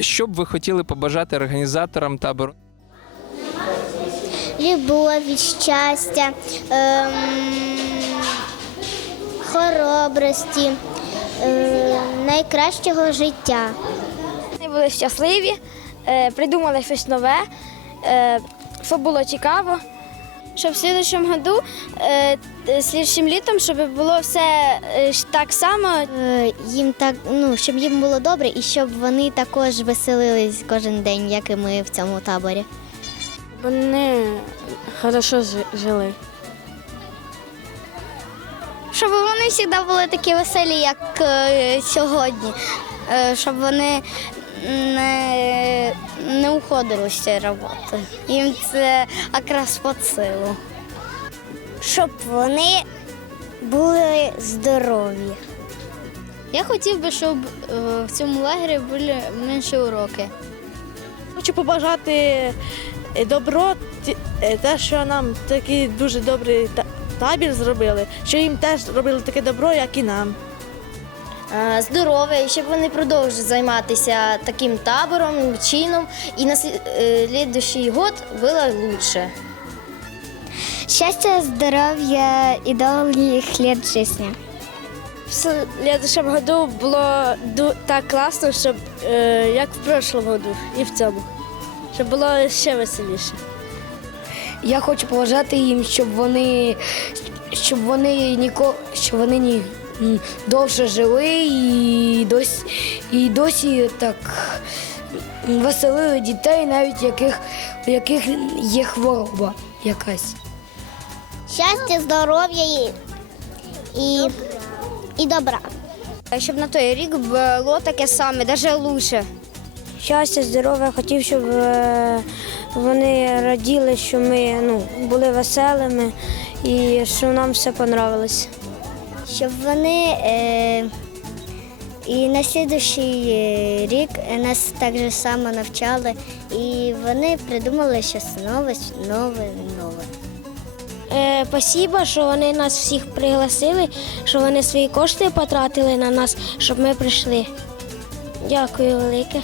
Що б ви хотіли побажати організаторам табору? любові, щастя, ем, хоробрості, е, найкращого життя. Вони були щасливі, е, придумали щось нове, е, щоб було цікаво. Щоб в слідчому году, е, слідчим літом, щоб було все е, так само. Е, Їм так, ну, щоб їм було добре і щоб вони також веселились кожен день, як і ми в цьому таборі. Вони хорошо жили. Щоб вони завжди були такі веселі, як сьогодні. Щоб вони не, не уходили з цієї роботи. Їм це якраз по силу. Щоб вони були здорові. Я хотів би, щоб е, в цьому лагері були менші уроки. Хочу побажати е, добро, е, те, що нам такий дуже добрий табір зробили, що їм теж робили таке добро, як і нам. Здоров'я, і щоб вони продовжують займатися таким табором, чином, і на слідуючий год було краще. Щастя, здоров'я і довгих літ життя. В слідчому году було так класно, щоб е, як в прошлому году і в цьому. Щоб було ще веселіше. Я хочу поважати їм, щоб вони, щоб вони ніко, щоб вони ні, довше жили і досі, і досі так веселили дітей, навіть яких, у яких є хвороба якась. Щастя, здоров'я і, і, і добра. Щоб на той рік було таке саме, навіть краще. щастя, здоров'я, хотів, щоб е, вони раділи, що ми ну, були веселими і що нам все понравилось. Щоб вони е, і на слідуючий е, рік нас так же само навчали, і вони придумали щось нове, нове, нове. Е, спасибо, що вони нас всіх пригласили, що вони свої кошти потратили на нас, щоб ми прийшли. Дякую велике.